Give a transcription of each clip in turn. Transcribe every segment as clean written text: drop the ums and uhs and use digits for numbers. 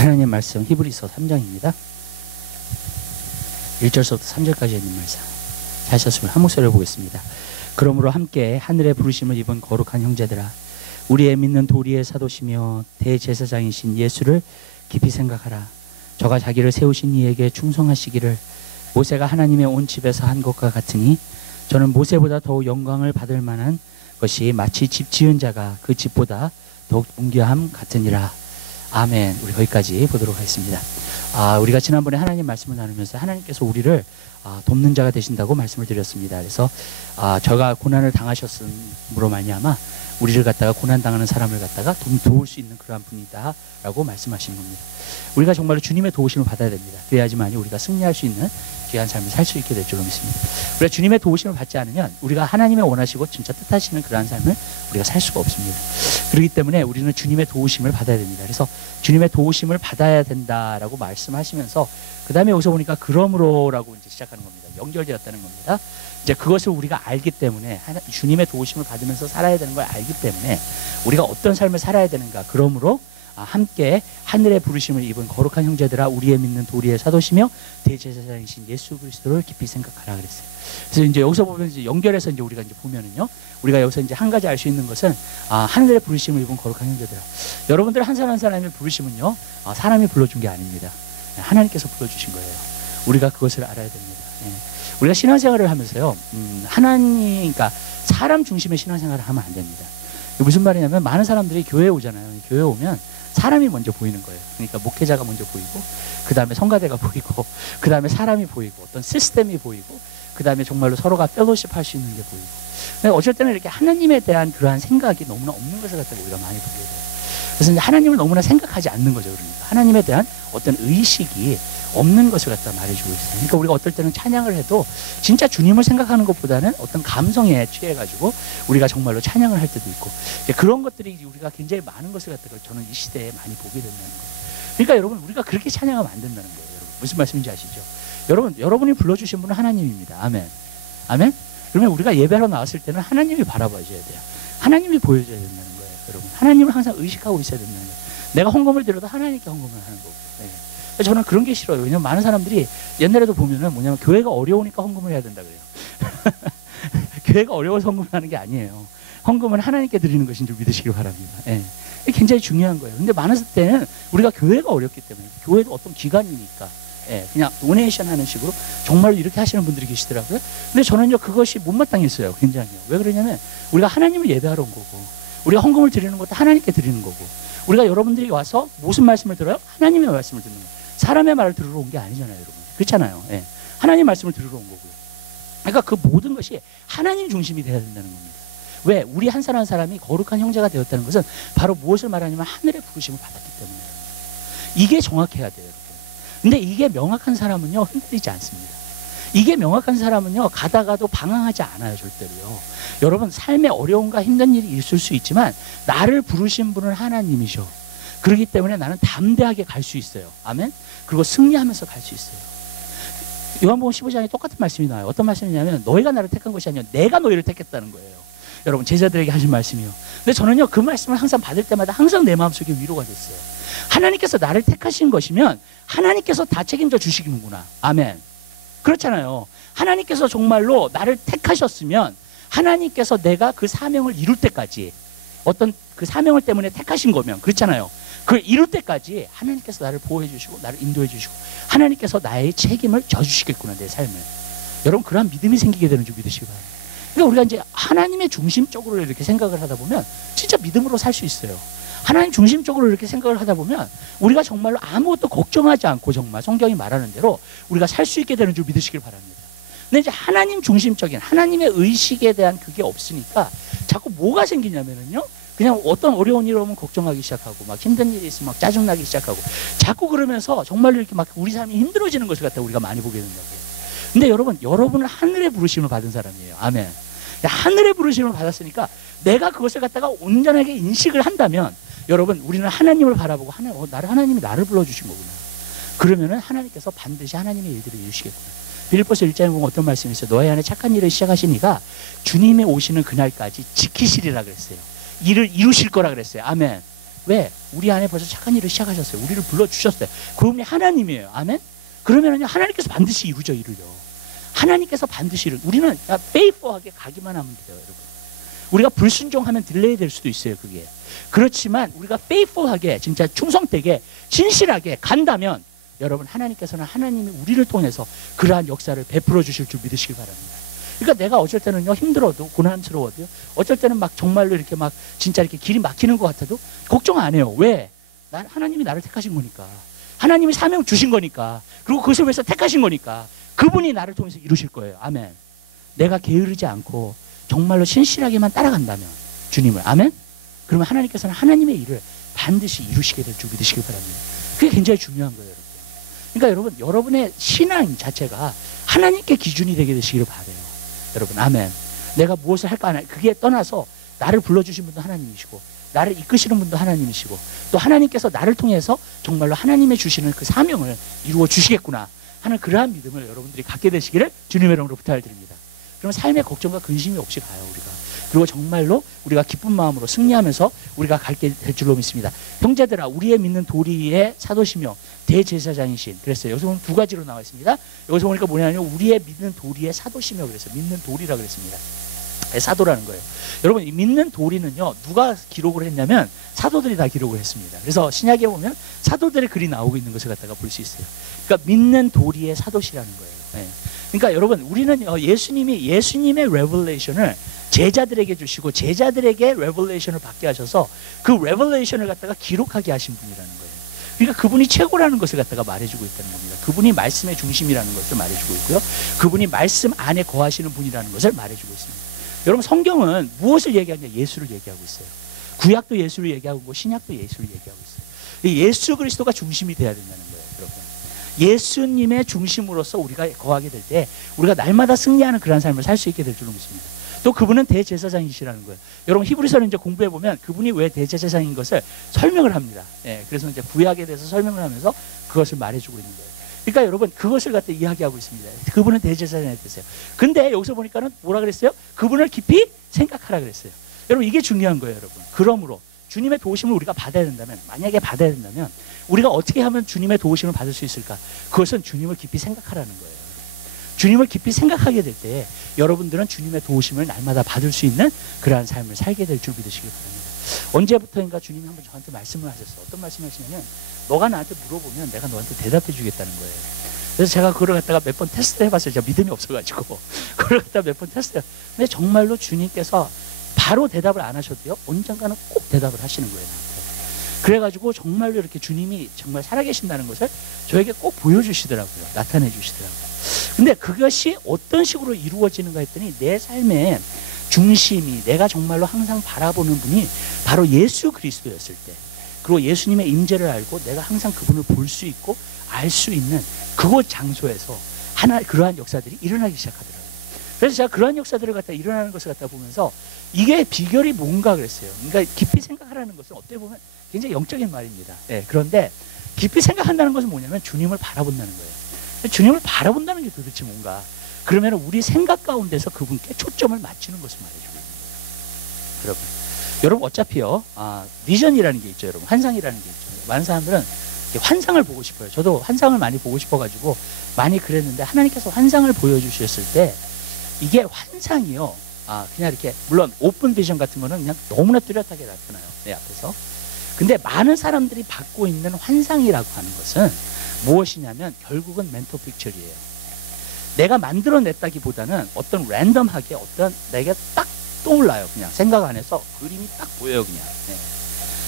하나님의 말씀 히브리서 3장입니다. 1절부터 3절까지 있는 말씀. 잘 썼으면 한 목소리를 보겠습니다. 그러므로 함께 하늘의 부르심을 입은 거룩한 형제들아, 우리의 믿는 도리의 사도시며 대제사장이신 예수를 깊이 생각하라. 저가 자기를 세우신 이에게 충성하시기를 모세가 하나님의 온 집에서 한 것과 같으니 저는 모세보다 더욱 영광을 받을 만한 것이 마치 집 지은 자가 그 집보다 더욱 존귀함 같으니라. 아멘. 우리 거기까지 보도록 하겠습니다. 우리가 지난번에 하나님 말씀을 나누면서 하나님께서 우리를 돕는 자가 되신다고 말씀을 드렸습니다. 그래서 저가 고난을 당하셨음으로 말미암아 우리를 갖다가 고난당하는 사람을 갖다가 도울 수 있는 그러한 분이다 라고 말씀하시는 겁니다. 우리가 정말로 주님의 도우심을 받아야 됩니다. 그래야지만 우리가 승리할 수 있는 귀한 삶을 살 수 있게 될 줄로 믿습니다. 우리가 주님의 도우심을 받지 않으면 우리가 하나님의 원하시고 진짜 뜻하시는 그러한 삶을 우리가 살 수가 없습니다. 그렇기 때문에 우리는 주님의 도우심을 받아야 됩니다. 그래서 주님의 도우심을 받아야 된다라고 말씀하시면서 그 다음에 여기서 보니까 그러므로라고 이제 시작하는 겁니다. 연결되었다는 겁니다. 이제 그것을 우리가 알기 때문에 주님의 도우심을 받으면서 살아야 되는 걸 알기 때문에 우리가 어떤 삶을 살아야 되는가. 그러므로 함께 하늘의 부르심을 입은 거룩한 형제들아, 우리의 믿는 도리의 사도시며 대제사장이신 예수 그리스도를 깊이 생각하라 그랬어요. 그래서 이제 여기서 보면 이제 연결해서 이제 우리가 이제 보면은요, 우리가 여기서 이제 한 가지 알 수 있는 것은 하늘의 부르심을 입은 거룩한 형제들아. 여러분들 한 사람 한 사람의 부르심은요, 사람이 불러준 게 아닙니다. 하나님께서 불러주신 거예요. 우리가 그것을 알아야 됩니다. 우리가 신앙생활을 하면서요, 그러니까 사람 중심의 신앙생활을 하면 안 됩니다. 무슨 말이냐면 많은 사람들이 교회에 오잖아요. 교회에 오면 사람이 먼저 보이는 거예요. 그러니까 목회자가 먼저 보이고, 그 다음에 성가대가 보이고, 그 다음에 사람이 보이고, 어떤 시스템이 보이고, 그 다음에 정말로 서로가 펠로십 할 수 있는 게 보이고. 근데 어쩔 때는 이렇게 하나님에 대한 그러한 생각이 너무나 없는 것을 갖다가 우리가 많이 보게 돼요. 그래서 이제 하나님을 너무나 생각하지 않는 거죠. 그러니까 하나님에 대한 어떤 의식이 없는 것을 갖다 말해주고 있어요. 그러니까 우리가 어떨 때는 찬양을 해도 진짜 주님을 생각하는 것보다는 어떤 감성에 취해가지고 우리가 정말로 찬양을 할 때도 있고, 그런 것들이 우리가 굉장히 많은 것을 갖다가 저는 이 시대에 많이 보게 된다는 거예요. 그러니까 여러분, 우리가 그렇게 찬양하면 안 된다는 거예요. 여러분, 무슨 말씀인지 아시죠? 여러분이 불러주신 분은 하나님입니다. 아멘. 아멘. 그러면 우리가 예배하러 나왔을 때는 하나님이 바라봐줘야 돼요. 하나님이 보여줘야 된다는 거예요. 여러분, 하나님을 항상 의식하고 있어야 된다는 거예요. 내가 헌금을 드려도 하나님께 헌금을 하는 거고. 저는 그런 게 싫어요. 왜냐면 많은 사람들이 옛날에도 보면은 뭐냐면 교회가 어려우니까 헌금을 해야 된다 그래요. 교회가 어려워서 헌금을 하는 게 아니에요. 헌금은 하나님께 드리는 것인 줄 믿으시길 바랍니다. 굉장히 중요한 거예요. 근데 많은 때는 우리가 교회가 어렵기 때문에, 교회도 어떤 기관이니까 그냥 도네이션 하는 식으로 정말로 이렇게 하시는 분들이 계시더라고요. 근데 저는요, 그것이 못마땅했어요. 굉장히요. 왜 그러냐면 우리가 하나님을 예배하러 온 거고, 우리가 헌금을 드리는 것도 하나님께 드리는 거고, 우리가 여러분들이 와서 무슨 말씀을 들어요? 하나님의 말씀을 듣는 거예요. 사람의 말을 들으러 온 게 아니잖아요, 여러분. 그렇잖아요. 하나님 말씀을 들으러 온 거고요. 그러니까 그 모든 것이 하나님 중심이 되어야 된다는 겁니다. 왜? 우리 한 사람 한 사람이 거룩한 형제가 되었다는 것은 바로 무엇을 말하냐면 하늘의 부르심을 받았기 때문이에요. 이게 정확해야 돼요, 여러분. 근데 이게 명확한 사람은요, 흔들리지 않습니다. 이게 명확한 사람은요, 가다가도 방황하지 않아요, 절대로요. 여러분, 삶에 어려움과 힘든 일이 있을 수 있지만 나를 부르신 분은 하나님이셔. 그렇기 때문에 나는 담대하게 갈 수 있어요. 아멘? 그리고 승리하면서 갈 수 있어요. 요한복음 15장에 똑같은 말씀이 나와요. 어떤 말씀이냐면 너희가 나를 택한 것이 아니라 내가 너희를 택했다는 거예요. 여러분, 제자들에게 하신 말씀이요. 근데 저는요, 그 말씀을 항상 받을 때마다 항상 내 마음속에 위로가 됐어요. 하나님께서 나를 택하신 것이면 하나님께서 다 책임져 주시는구나. 아멘. 그렇잖아요. 하나님께서 정말로 나를 택하셨으면 하나님께서 내가 그 사명을 이룰 때까지, 어떤 그 사명을 때문에 택하신 거면, 그렇잖아요. 그걸 이룰 때까지 하나님께서 나를 보호해 주시고 나를 인도해 주시고 하나님께서 나의 책임을 져주시겠구나, 내 삶을. 여러분, 그러한 믿음이 생기게 되는 줄 믿으시기 바랍니다. 그러니까 우리가 이제 하나님의 중심적으로 이렇게 생각을 하다 보면 진짜 믿음으로 살 수 있어요. 하나님 중심적으로 이렇게 생각을 하다 보면 우리가 정말로 아무것도 걱정하지 않고 정말 성경이 말하는 대로 우리가 살 수 있게 되는 줄 믿으시길 바랍니다. 근데 이제 하나님 중심적인 하나님의 의식에 대한 그게 없으니까 자꾸 뭐가 생기냐면은요, 그냥 어떤 어려운 일 오면 걱정하기 시작하고, 막 힘든 일이 있으면 막 짜증나기 시작하고, 자꾸 그러면서 정말로 이렇게 막 우리 삶이 힘들어지는 것을 갖다 우리가 많이 보게 된다고요. 근데 여러분은 하늘의 부르심을 받은 사람이에요. 아멘. 하늘의 부르심을 받았으니까 내가 그것을 갖다가 온전하게 인식을 한다면, 여러분, 우리는 하나님을 바라보고 하나님이 나를 불러주신 거구나. 그러면은 하나님께서 반드시 하나님의 일들을 이루시겠구나. 빌립보서 1장에 보면 어떤 말씀이 있어요? 너희 안에 착한 일을 시작하신 이가 주님의 오시는 그날까지 지키시리라 그랬어요. 일을 이루실 거라 그랬어요. 아멘. 왜? 우리 안에 벌써 착한 일을 시작하셨어요. 우리를 불러주셨어요. 그분이 하나님이에요. 아멘? 그러면은요, 하나님께서 반드시 이루죠, 이루려. 하나님께서 반드시 이루. 우리는 페이퍼하게 가기만 하면 돼요, 여러분. 우리가 불순종하면 딜레이 될 수도 있어요, 그게. 그렇지만 우리가 페이퍼하게, 진짜 충성되게, 진실하게 간다면 여러분, 하나님께서는 하나님이 우리를 통해서 그러한 역사를 베풀어 주실 줄 믿으시기 바랍니다. 그러니까 내가 어쩔 때는요, 힘들어도, 고난스러워도요, 어쩔 때는 막 정말로 이렇게 막 진짜 이렇게 길이 막히는 것 같아도 걱정 안 해요. 왜? 하나님이 나를 택하신 거니까. 하나님이 사명 주신 거니까. 그리고 그것을 위해서 택하신 거니까. 그분이 나를 통해서 이루실 거예요. 아멘. 내가 게으르지 않고 정말로 신실하게만 따라간다면 주님을. 아멘. 그러면 하나님께서는 하나님의 일을 반드시 이루시게 될 줄 믿으시기 바랍니다. 그게 굉장히 중요한 거예요, 여러분. 그러니까 여러분, 여러분의 신앙 자체가 하나님께 기준이 되게 되시기를 바라요. 여러분, 아멘. 내가 무엇을 할까 하나, 그게 떠나서 나를 불러주신 분도 하나님이시고, 나를 이끄시는 분도 하나님이시고, 또 하나님께서 나를 통해서 정말로 하나님의 주시는 그 사명을 이루어 주시겠구나 하는 그러한 믿음을 여러분들이 갖게 되시기를 주님의 이름으로 부탁을 드립니다. 그러면 삶의 걱정과 근심이 없이 가요, 우리가. 그리고 정말로 우리가 기쁜 마음으로 승리하면서 우리가 갈게 될 줄로 믿습니다. 형제들아, 우리의 믿는 도리의 사도시며 대제사장이신. 그랬어요. 여기서 보면 두 가지로 나와 있습니다. 여기서 보니까 뭐냐면 우리의 믿는 도리의 사도시며 그랬어요. 믿는 도리라 그랬습니다. 사도라는 거예요. 여러분, 이 믿는 도리는요, 누가 기록을 했냐면 사도들이 다 기록을 했습니다. 그래서 신약에 보면 사도들의 글이 나오고 있는 것을 갖다가 볼 수 있어요. 그러니까 믿는 도리의 사도시라는 거예요. 네. 그러니까 여러분, 우리는 예수님의 레벨레이션을 제자들에게 주시고 제자들에게 레벨레이션을 받게 하셔서 그 레벨레이션을 갖다가 기록하게 하신 분이라는 거예요. 그러니까 그분이 최고라는 것을 갖다가 말해주고 있다는 겁니다. 그분이 말씀의 중심이라는 것을 말해주고 있고요. 그분이 말씀 안에 거하시는 분이라는 것을 말해주고 있습니다. 여러분, 성경은 무엇을 얘기하냐? 예수를 얘기하고 있어요. 구약도 예수를 얘기하고 있고 신약도 예수를 얘기하고 있어요. 예수 그리스도가 중심이 돼야 된다는 거예요, 여러분. 예수님의 중심으로서 우리가 거하게 될 때 우리가 날마다 승리하는 그런 삶을 살 수 있게 될 줄로 믿습니다. 또 그분은 대제사장이시라는 거예요. 여러분, 히브리서를 이제 공부해 보면 그분이 왜 대제사장인 것을 설명을 합니다. 예, 그래서 이제 구약에 대해서 설명을 하면서 그것을 말해주고 있는 거예요. 그러니까 여러분, 그것을 갖다 이야기하고 있습니다. 그분은 대제사장이 됐어요. 근데 여기서 보니까는 뭐라 그랬어요? 그분을 깊이 생각하라 그랬어요. 여러분, 이게 중요한 거예요, 여러분. 그러므로 주님의 도우심을 우리가 받아야 된다면, 만약에 받아야 된다면 우리가 어떻게 하면 주님의 도우심을 받을 수 있을까? 그것은 주님을 깊이 생각하라는 거예요. 주님을 깊이 생각하게 될 때 여러분들은 주님의 도우심을 날마다 받을 수 있는 그러한 삶을 살게 될 줄 믿으시기 바랍니다. 언제부터인가 주님이 한번 저한테 말씀을 하셨어요. 어떤 말씀을 하시냐면, 너가 나한테 물어보면 내가 너한테 대답해 주겠다는 거예요. 그래서 제가 그걸 갖다가 몇 번 테스트를 해봤어요. 제가 믿음이 없어가지고 그걸 갖다가 몇 번 테스트를. 근데 정말로 주님께서 바로 대답을 안 하셔도요, 언젠가는 꼭 대답을 하시는 거예요, 나한테. 그래가지고 정말로 이렇게 주님이 정말 살아계신다는 것을 저에게 꼭 보여주시더라고요. 나타내 주시더라고요. 근데 그것이 어떤 식으로 이루어지는가 했더니, 내 삶의 중심이, 내가 정말로 항상 바라보는 분이 바로 예수 그리스도였을 때, 그리고 예수님의 임재를 알고 내가 항상 그분을 볼 수 있고 알 수 있는 그곳 장소에서 그러한 역사들이 일어나기 시작하더라고요. 그래서 제가 그러한 역사들을 갖다 일어나는 것을 갖다 보면서 이게 비결이 뭔가 그랬어요. 그러니까 깊이 생각하라는 것은 어떻게 보면 굉장히 영적인 말입니다. 네, 그런데 깊이 생각한다는 것은 뭐냐면 주님을 바라본다는 거예요. 주님을 바라본다는 게 도대체 뭔가? 그러면 우리 생각 가운데서 그분께 초점을 맞추는 것을 말해주고 있는 거예요. 여러분 어차피요, 비전이라는 게 있죠, 여러분. 환상이라는 게 있죠. 많은 사람들은 환상을 보고 싶어요. 저도 환상을 많이 보고 싶어가지고 많이 그랬는데, 하나님께서 환상을 보여주셨을 때 이게 환상이요, 그냥 이렇게, 물론 오픈 비전 같은 거는 그냥 너무나 뚜렷하게 나타나요, 내 앞에서. 근데 많은 사람들이 받고 있는 환상이라고 하는 것은 무엇이냐면 결국은 멘토 픽처리예요. 내가 만들어냈다기보다는 어떤 랜덤하게 어떤 내게 딱 떠올라요. 그냥 생각 안에서 그림이 딱 보여요, 그냥. 네.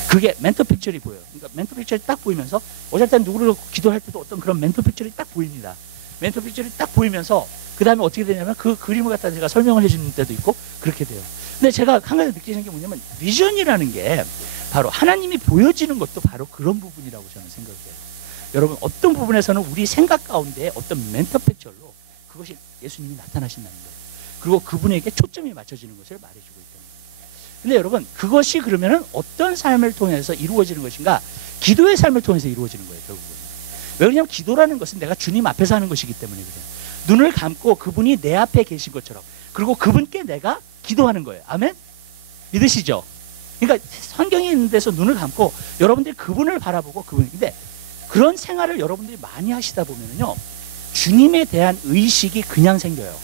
그게 멘토 픽처리 보여요. 그러니까 멘토 픽처리 딱 보이면서, 어쩔 땐 누구를 기도할 때도 어떤 그런 멘토 픽처리 딱 보입니다. 멘토 픽처리 딱 보이면서 그 다음에 어떻게 되냐면 그 그림을 갖다 제가 설명을 해주는 때도 있고 그렇게 돼요. 근데 제가 한 가지 느끼는 게 뭐냐면, 비전이라는 게 바로 하나님이 보여지는 것도 바로 그런 부분이라고 저는 생각해요. 여러분, 어떤 부분에서는 우리 생각 가운데 어떤 멘토 픽처로 그것이 예수님이 나타나신다는 거예요. 그리고 그분에게 초점이 맞춰지는 것을 말해주고 있다는 거예요. 근데 여러분, 그것이 그러면은 어떤 삶을 통해서 이루어지는 것인가? 기도의 삶을 통해서 이루어지는 거예요, 결국은. 왜냐하면 기도라는 것은 내가 주님 앞에서 하는 것이기 때문에 그래요. 눈을 감고 그분이 내 앞에 계신 것처럼, 그리고 그분께 내가 기도하는 거예요. 아멘? 믿으시죠? 그러니까 성경에 있는 데서 눈을 감고 여러분들이 그분을 바라보고 근데 그런 생활을 여러분들이 많이 하시다 보면요, 주님에 대한 의식이 그냥 생겨요.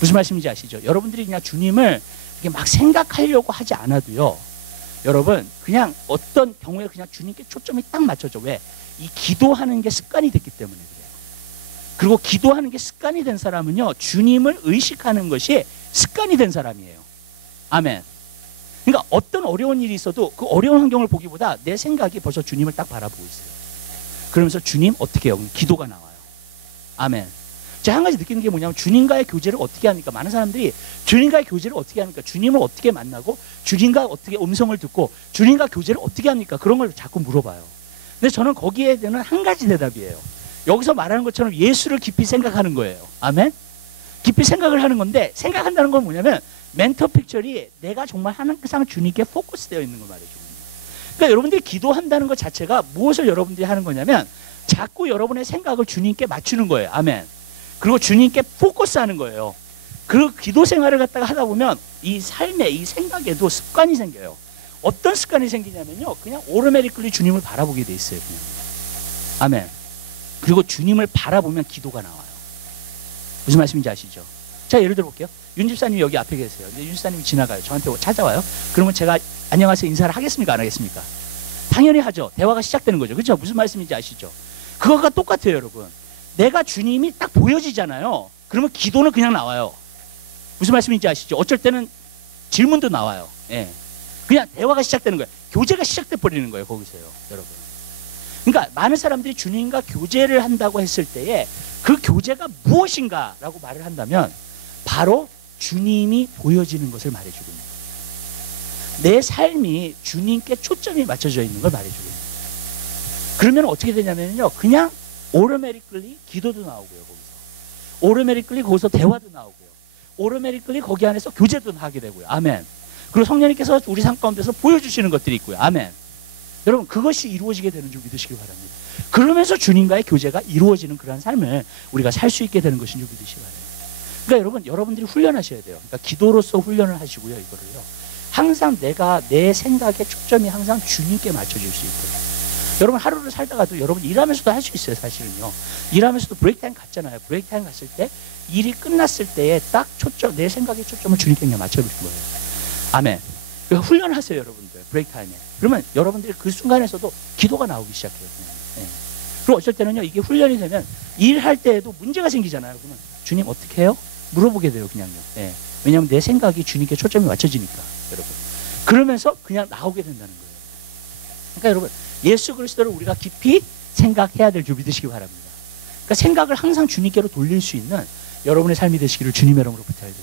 무슨 말씀인지 아시죠? 여러분들이 그냥 주님을 이렇게 막 생각하려고 하지 않아도요, 여러분 그냥 어떤 경우에 그냥 주님께 초점이 딱 맞춰져. 왜? 이 기도하는 게 습관이 됐기 때문에 그래요. 그리고 기도하는 게 습관이 된 사람은요, 주님을 의식하는 것이 습관이 된 사람이에요. 아멘. 그러니까 어떤 어려운 일이 있어도 그 어려운 환경을 보기보다 내 생각이 벌써 주님을 딱 바라보고 있어요. 그러면서 주님 어떻게 해요? 기도가 나와요. 아멘. 제가 한 가지 느끼는 게 뭐냐면, 주님과의 교제를 어떻게 합니까? 많은 사람들이 주님과의 교제를 어떻게 합니까? 주님을 어떻게 만나고 주님과 어떻게 음성을 듣고 주님과 교제를 어떻게 합니까? 그런 걸 자꾸 물어봐요. 근데 저는 거기에 대한 한 가지 대답이에요. 여기서 말하는 것처럼 예수를 깊이 생각하는 거예요. 아멘. 깊이 생각을 하는 건데, 생각한다는 건 뭐냐면 멘터 픽처리 내가 정말 항상 주님께 포커스되어 있는 걸 말해주고 있는 거예요. 그러니까 여러분들이 기도한다는 것 자체가 무엇을 여러분들이 하는 거냐면 자꾸 여러분의 생각을 주님께 맞추는 거예요. 아멘. 그리고 주님께 포커스하는 거예요. 그 기도 생활을 갖다가 하다 보면 이 삶에, 이 생각에도 습관이 생겨요. 어떤 습관이 생기냐면요, 그냥 오토매틱ally 주님을 바라보게 돼 있어요. 그냥. 아멘. 그리고 주님을 바라보면 기도가 나와요. 무슨 말씀인지 아시죠? 자, 예를 들어 볼게요. 윤 집사님이 여기 앞에 계세요. 근데 윤 집사님이 지나가요. 저한테 찾아와요. 그러면 제가 안녕하세요 인사를 하겠습니까? 안 하겠습니까? 당연히 하죠. 대화가 시작되는 거죠. 그렇죠? 무슨 말씀인지 아시죠? 그거가 똑같아요, 여러분. 내가 주님이 딱 보여지잖아요. 그러면 기도는 그냥 나와요. 무슨 말씀인지 아시죠? 어쩔 때는 질문도 나와요. 예. 그냥 대화가 시작되는 거예요. 교제가 시작돼 버리는 거예요, 거기서요, 여러분. 그러니까 많은 사람들이 주님과 교제를 한다고 했을 때에 그 교제가 무엇인가라고 말을 한다면 바로 주님이 보여지는 것을 말해주고 있는 거예요. 내 삶이 주님께 초점이 맞춰져 있는 걸 말해주고 있는 거예요. 그러면 어떻게 되냐면요, 그냥 오토매틱ally 기도도 나오고요, 거기서. 오토매틱ally 거기서 대화도 나오고요. 오토매틱ally 거기 안에서 교제도 하게 되고요. 아멘. 그리고 성령님께서 우리 삶 가운데서 보여주시는 것들이 있고요. 아멘. 여러분, 그것이 이루어지게 되는 줄 믿으시기 바랍니다. 그러면서 주님과의 교제가 이루어지는 그러한 삶을 우리가 살 수 있게 되는 것인 줄 믿으시기 바랍니다. 그러니까 여러분, 여러분들이 훈련하셔야 돼요. 그러니까 기도로서 훈련을 하시고요, 이거를요. 항상 내 생각의 초점이 항상 주님께 맞춰질 수 있도록. 여러분, 하루를 살다가도 여러분 일하면서도 할 수 있어요, 사실은요. 일하면서도 브레이크 타임 갔잖아요. 브레이크 타임 갔을 때 일이 끝났을 때에 딱 초점, 내 생각의 초점을 주님께 그냥 맞춰보는 거예요. 아멘. 그러니까 훈련하세요, 여러분들. 브레이크 타임에. 그러면 여러분들이 그 순간에서도 기도가 나오기 시작해요. 네. 그리고 어쩔 때는요, 이게 훈련이 되면 일할 때에도 문제가 생기잖아요. 그러면 주님 어떻게 해요? 물어보게 돼요, 그냥요. 네. 왜냐하면 내 생각이 주님께 초점이 맞춰지니까, 여러분. 그러면서 그냥 나오게 된다는 거예요. 그러니까 여러분, 예수 그리스도를 우리가 깊이 생각해야 될 줄 믿으시기 바랍니다. 그러니까 생각을 항상 주님께로 돌릴 수 있는 여러분의 삶이 되시기를 주님의 이름으로 부탁드려요.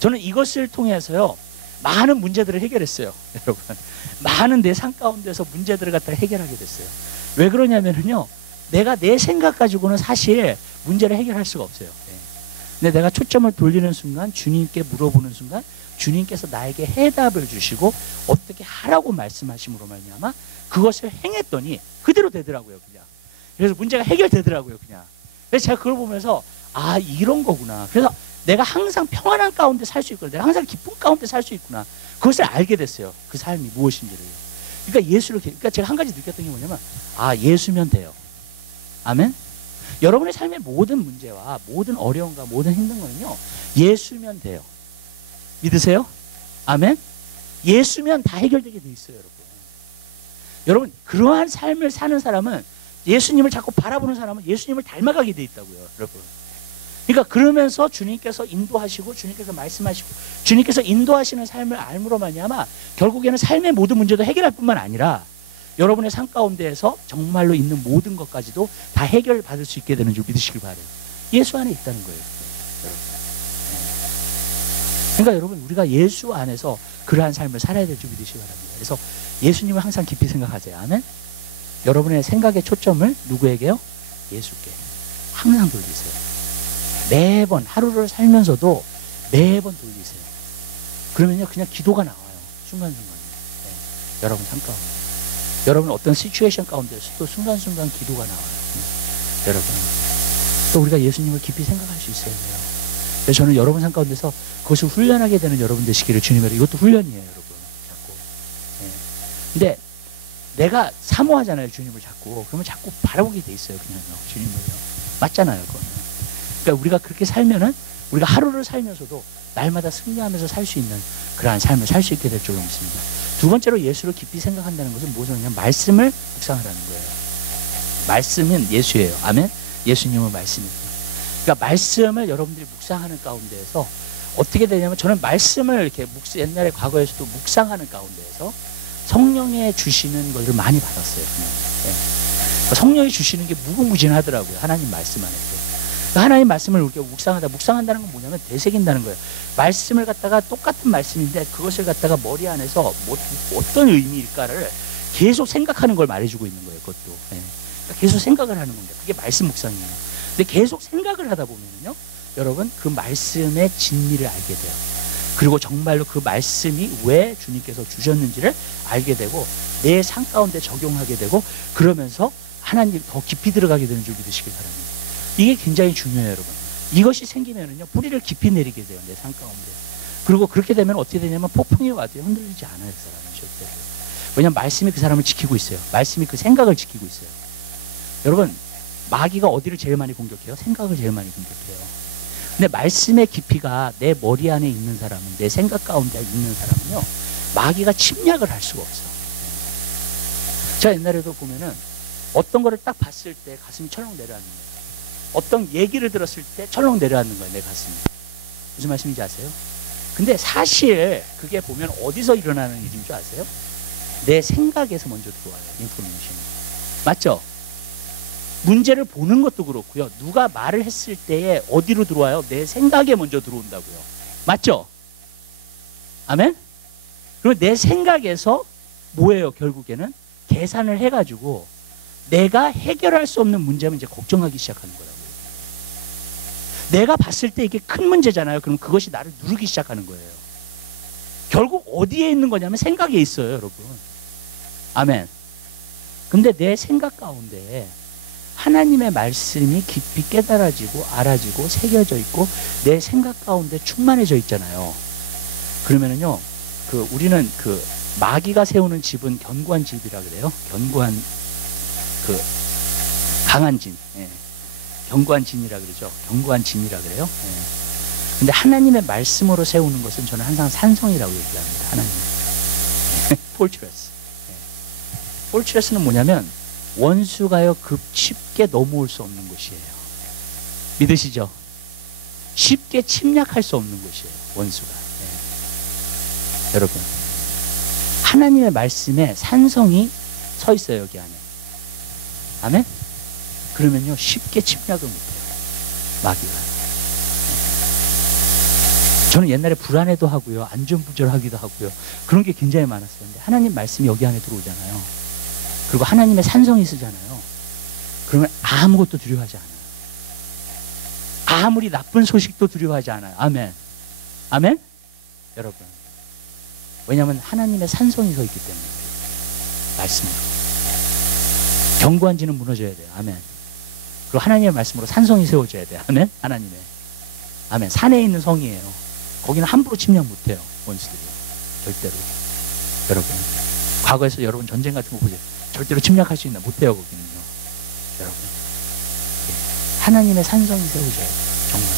저는 이것을 통해서요, 많은 문제들을 해결했어요, 여러분. 많은 내 삶 가운데서 문제들을 갖다 해결하게 됐어요. 왜 그러냐면요, 내가 내 생각 가지고는 사실 문제를 해결할 수가 없어요. 근데 내가 초점을 돌리는 순간, 주님께 물어보는 순간, 주님께서 나에게 해답을 주시고 어떻게 하라고 말씀하심으로 말미암아 그것을 행했더니 그대로 되더라고요, 그냥. 그래서 문제가 해결되더라고요, 그냥. 그래서 제가 그걸 보면서 아, 이런 거구나. 그래서 내가 항상 평안한 가운데 살 수 있구나. 내가 항상 기쁨 가운데 살 수 있구나. 그것을 알게 됐어요, 그 삶이 무엇인지를. 그러니까 그러니까 제가 한 가지 느꼈던 게 뭐냐면, 아, 예수면 돼요. 아멘. 여러분의 삶의 모든 문제와 모든 어려움과 모든 힘든 거는요, 예수면 돼요. 믿으세요? 아멘. 예수면 다 해결되게 돼 있어요, 여러분. 여러분, 그러한 삶을 사는 사람은, 예수님을 자꾸 바라보는 사람은 예수님을 닮아가게 돼 있다고요, 여러분. 그러니까 그러면서 주님께서 인도하시고 주님께서 말씀하시고 주님께서 인도하시는 삶을 알므로 말미암아 결국에는 삶의 모든 문제도 해결할 뿐만 아니라 여러분의 삶 가운데에서 정말로 있는 모든 것까지도 다 해결받을 수 있게 되는 줄 믿으시길 바라요. 예수 안에 있다는 거예요, 여러분. 그러니까 여러분, 우리가 예수 안에서 그러한 삶을 살아야 될 줄 믿으시기 바랍니다. 그래서 예수님을 항상 깊이 생각하세요. 아멘. 여러분의 생각의 초점을 누구에게요? 예수께 항상 돌리세요. 매번 하루를 살면서도 매번 돌리세요. 그러면요, 그냥 기도가 나와요, 순간순간. 네. 여러분 삶 가운데, 여러분 어떤 시츄에이션 가운데서도 순간순간 기도가 나와요. 네. 여러분, 또 우리가 예수님을 깊이 생각할 수 있어야 돼요. 그래서 저는 여러분 삶 가운데서 그것을 훈련하게 되는 여러분 되시기를 주님으로, 이것도 훈련이에요, 여러분. 자꾸. 네. 근데 내가 사모하잖아요, 주님을 자꾸. 그러면 자꾸 바라보게 돼 있어요, 그냥요, 주님을요. 맞잖아요, 그거는. 그러니까 우리가 그렇게 살면은 우리가 하루를 살면서도 날마다 승리하면서 살 수 있는 그러한 삶을 살 수 있게 될 줄로 믿습니다. 두 번째로 예수를 깊이 생각한다는 것은 무엇이냐면 말씀을 묵상하라는 거예요. 말씀은 예수예요. 아멘? 예수님은 말씀이고요. 그러니까 말씀을 여러분들이 묵상하는 가운데에서 어떻게 되냐면 저는 말씀을 이렇게 옛날에 과거에서도 묵상하는 가운데에서 성령의 주시는 것을 많이 받았어요. 그냥. 네. 성령이 주시는 게 무궁무진하더라고요. 하나님 말씀 안에서. 하나님 말씀을 이렇게 묵상한다는 건 뭐냐면 되새긴다는 거예요. 말씀을 갖다가 똑같은 말씀인데 그것을 갖다가 머리 안에서 어떤 의미일까를 계속 생각하는 걸 말해주고 있는 거예요. 그것도. 네. 그러니까 계속 생각을 하는 겁니다. 그게 말씀 묵상이에요. 근데 계속 생각을 하다 보면요, 여러분 그 말씀의 진리를 알게 돼요. 그리고 정말로 그 말씀이 왜 주님께서 주셨는지를 알게 되고 내 삶 가운데 적용하게 되고 그러면서 하나님 더 깊이 들어가게 되는 줄 믿으시길 바랍니다. 이게 굉장히 중요해요, 여러분. 이것이 생기면은요, 뿌리를 깊이 내리게 돼요, 내 삶 가운데. 그리고 그렇게 되면 어떻게 되냐면 폭풍이 와도 흔들리지 않아요, 그 사람은 절대로. 왜냐하면 말씀이 그 사람을 지키고 있어요. 말씀이 그 생각을 지키고 있어요. 여러분, 마귀가 어디를 제일 많이 공격해요? 생각을 제일 많이 공격해요. 근데 말씀의 깊이가 내 머리 안에 있는 사람은, 내 생각 가운데 있는 사람은요, 마귀가 침략을 할 수가 없어. 제가 옛날에도 보면은 어떤 거를 딱 봤을 때 가슴이 철렁 내려앉는 거예요. 어떤 얘기를 들었을 때 철렁 내려앉는 거예요, 내 가슴이. 무슨 말씀인지 아세요? 근데 사실 그게 보면 어디서 일어나는 일인 줄 아세요? 내 생각에서 먼저 들어와요, 인포메이션이. 맞죠? 문제를 보는 것도 그렇고요. 누가 말을 했을 때에 어디로 들어와요? 내 생각에 먼저 들어온다고요. 맞죠? 아멘? 그리고 내 생각에서 뭐예요, 결국에는? 계산을 해가지고 내가 해결할 수 없는 문제면 이제 걱정하기 시작하는 거라고요. 내가 봤을 때 이게 큰 문제잖아요. 그럼 그것이 나를 누르기 시작하는 거예요. 결국 어디에 있는 거냐면 생각에 있어요, 여러분. 아멘. 근데 내 생각 가운데 하나님의 말씀이 깊이 깨달아지고 알아지고 새겨져 있고 내 생각 가운데 충만해져 있잖아요. 그러면은요, 우리는 마귀가 세우는 집은 견고한 집이라 그래요. 견고한 강한 진, 예. 견고한 진이라 그러죠. 견고한 진이라 그래요. 예. 근데 하나님의 말씀으로 세우는 것은 저는 항상 산성이라고 얘기합니다. 하나님. 폴트레스. 예. 폴트레스는 뭐냐면 원수가요 쉽게 넘어올 수 없는 곳이에요. 믿으시죠? 쉽게 침략할 수 없는 곳이에요, 원수가. 예. 여러분, 하나님의 말씀에 산성이 서 있어요, 여기 안에. 아멘? 그러면요, 쉽게 침략을 못해요, 마귀가. 저는 옛날에 불안해도 하고요, 안전부절하기도 하고요, 그런 게 굉장히 많았어요. 근데 하나님 말씀이 여기 안에 들어오잖아요. 그리고 하나님의 산성이 쓰잖아요. 그러면 아무것도 두려워하지 않아요. 아무리 나쁜 소식도 두려워하지 않아요. 아멘. 아멘? 여러분, 왜냐하면 하나님의 산성이 서 있기 때문에. 말씀으로. 견고한 지는 무너져야 돼요. 아멘. 그리고 하나님의 말씀으로 산성이 세워져야 돼요. 아멘. 하나님의. 아멘. 산에 있는 성이에요. 거기는 함부로 침략 못해요, 원수들이. 절대로. 여러분, 과거에서 여러분 전쟁 같은 거 보세요. 절대로 침략할 수 있나? 못해요, 거기는요. 여러분, 하나님의 산성이 세워져야 돼요, 정말.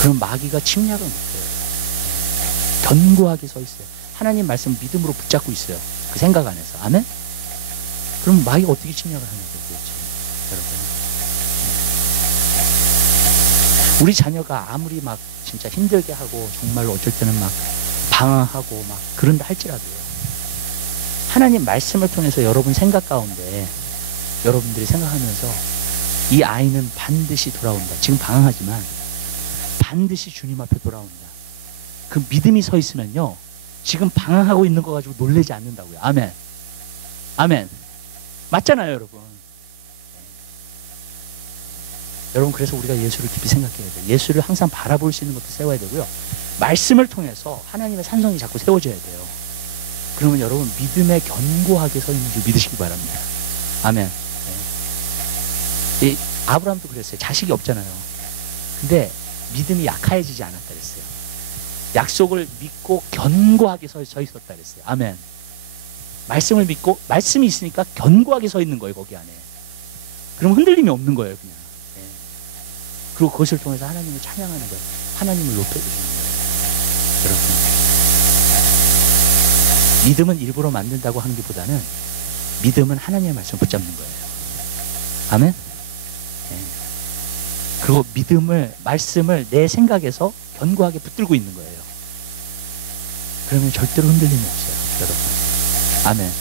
그럼 마귀가 침략을 못해요. 견고하게 서 있어요. 하나님 말씀 믿음으로 붙잡고 있어요, 그 생각 안에서. 아멘? 그럼 마귀가 어떻게 침략을 하는 거예요, 도대체? 여러분, 우리 자녀가 아무리 막 진짜 힘들게 하고 정말로 어쩔 때는 막 방황하고 막 그런다 할지라도요, 하나님 말씀을 통해서 여러분 생각 가운데 여러분들이 생각하면서 이 아이는 반드시 돌아온다. 지금 방황하지만 반드시 주님 앞에 돌아온다. 그 믿음이 서 있으면요, 지금 방황하고 있는 거 가지고 놀라지 않는다고요. 아멘. 아멘. 맞잖아요, 여러분. 여러분, 그래서 우리가 예수를 깊이 생각해야 돼요. 예수를 항상 바라볼 수 있는 것도 세워야 되고요, 말씀을 통해서 하나님의 산성이 자꾸 세워져야 돼요. 그러면 여러분 믿음에 견고하게 서 있는 줄 믿으시기 바랍니다. 아멘. 이 아브라함도 그랬어요. 자식이 없잖아요. 근데 믿음이 약해지지 않았다 그랬어요. 약속을 믿고 견고하게 서 있었다 그랬어요. 아멘. 말씀을 믿고 말씀이 있으니까 견고하게 서 있는 거예요. 거기 안에. 그럼 흔들림이 없는 거예요. 그냥. 예. 그리고 그것을 통해서 하나님을 찬양하는 거예요. 하나님을 높여주는 거예요. 여러분, 믿음은 일부러 만든다고 하는 것보다는 믿음은 하나님의 말씀을 붙잡는 거예요. 아멘. 예. 그리고 말씀을 내 생각에서 견고하게 붙들고 있는 거예요. 그러면 절대로 흔들림이 없어요. 여러분. 아멘.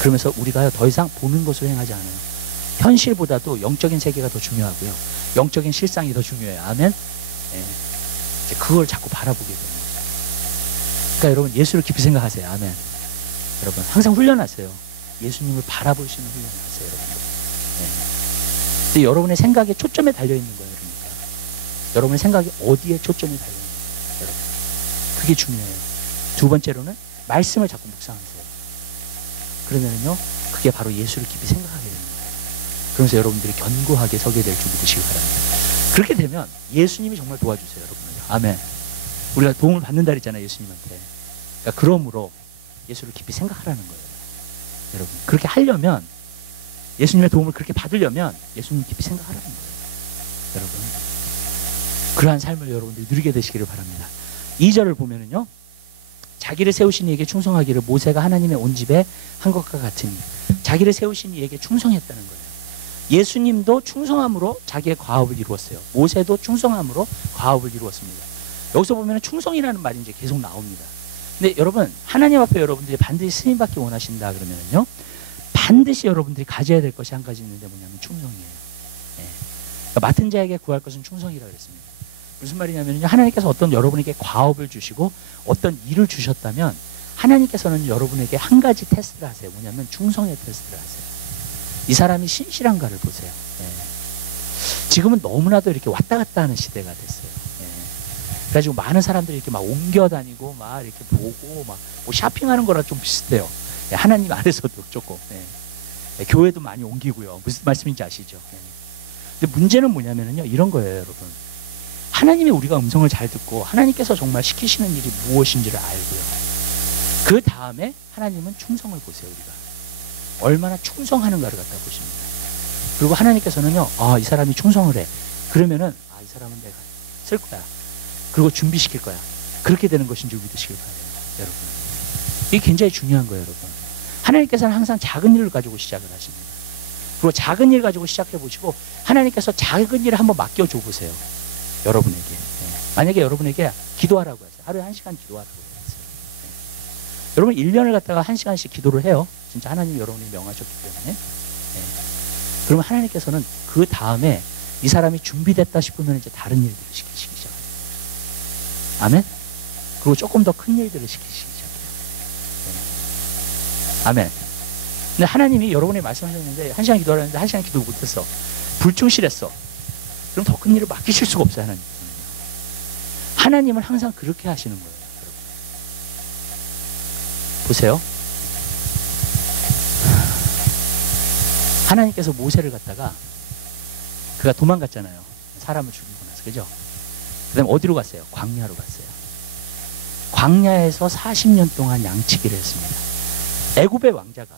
그러면서 우리가 더 이상 보는 것으로 행하지 않아요. 현실보다도 영적인 세계가 더 중요하고요. 영적인 실상이 더 중요해요. 아멘. 예. 이제 그걸 자꾸 바라보게 되는 거예요. 그러니까 여러분, 예수를 깊이 생각하세요. 아멘. 여러분, 항상 훈련하세요. 예수님을 바라보시는 훈련하세요. 여러분. 예. 근데 여러분의 생각에 초점에 달려있는 거예요. 그러니까. 여러분의 생각이 어디에 초점이 달려있는 거예요. 여러분. 그게 중요해요. 두 번째로는 말씀을 자꾸 묵상하세요. 그러면요, 그게 바로 예수를 깊이 생각하게 되는 거예요. 그러면서 여러분들이 견고하게 서게 될 준비 되시기 바랍니다. 그렇게 되면 예수님이 정말 도와주세요, 여러분을. 아멘. 우리가 도움을 받는다 그랬잖아요, 예수님한테. 그러니까 그러므로 예수를 깊이 생각하라는 거예요. 여러분, 그렇게 하려면, 예수님의 도움을 그렇게 받으려면 예수님 깊이 생각하라는 거예요. 여러분, 그러한 삶을 여러분들이 누리게 되시기를 바랍니다. 2절을 보면은요, 자기를 세우신 이에게 충성하기를 모세가 하나님의 온 집에 한 것과 같으니, 자기를 세우신 이에게 충성했다는 거예요. 예수님도 충성함으로 자기의 과업을 이루었어요. 모세도 충성함으로 과업을 이루었습니다. 여기서 보면 충성이라는 말이 이제 계속 나옵니다. 근데 여러분, 하나님 앞에 여러분들이 반드시 쓰임받기 원하신다 그러면요, 반드시 여러분들이 가져야 될 것이 한 가지 있는데 뭐냐면 충성이에요. 예. 그러니까 맡은 자에게 구할 것은 충성이라고 그랬습니다. 무슨 말이냐면요, 하나님께서 어떤 여러분에게 과업을 주시고 어떤 일을 주셨다면 하나님께서는 여러분에게 한 가지 테스트를 하세요. 뭐냐면 충성의 테스트를 하세요. 이 사람이 신실한가를 보세요. 예. 지금은 너무나도 이렇게 왔다 갔다 하는 시대가 됐어요. 예. 그래가지고 많은 사람들이 이렇게 막 옮겨 다니고 막 이렇게 보고 막 뭐 쇼핑하는 거랑 좀 비슷해요. 예. 하나님 안에서도 조금. 예. 예. 교회도 많이 옮기고요. 무슨 말씀인지 아시죠? 예. 근데 문제는 뭐냐면요, 이런 거예요, 여러분. 하나님의 우리가 음성을 잘 듣고 하나님께서 정말 시키시는 일이 무엇인지를 알고요. 그 다음에 하나님은 충성을 보세요. 우리가 얼마나 충성하는가를 갖다 보십니다. 그리고 하나님께서는요, 이 사람이 충성을 해. 그러면은 이 사람은 내가 쓸 거야. 그리고 준비시킬 거야. 그렇게 되는 것인 줄 믿으시길 바라요. 여러분, 이게 굉장히 중요한 거예요. 여러분, 하나님께서는 항상 작은 일을 가지고 시작을 하십니다. 그리고 작은 일 가지고 시작해 보시고 하나님께서 작은 일을 한번 맡겨줘 보세요. 여러분에게. 예. 만약에 여러분에게 기도하라고 했어요. 하루에 1시간 기도하라고 했어요. 예. 여러분 1년을 갖다가 1시간씩 기도를 해요. 진짜 하나님이 여러분이 명하셨기 때문에. 예. 그러면 하나님께서는 그 다음에 이 사람이 준비됐다 싶으면 이제 다른 일들을 시키시기 시작합니다. 아멘? 그리고 조금 더 큰 일들을 시키시기 시작해요. 예. 아멘. 근데 하나님이 여러분이 말씀하셨는데 1시간 기도하라는데 1시간 기도 못했어. 불충실했어. 그럼 더 큰 일을 맡기실 수가 없어요. 하나님은 항상 그렇게 하시는 거예요. 보세요. 하나님께서 모세를 갖다가 그가 도망갔잖아요. 사람을 죽이고 나서. 그죠? 그 다음에 어디로 갔어요? 광야로 갔어요. 광야에서 40년 동안 양치기를 했습니다. 애굽의 왕자가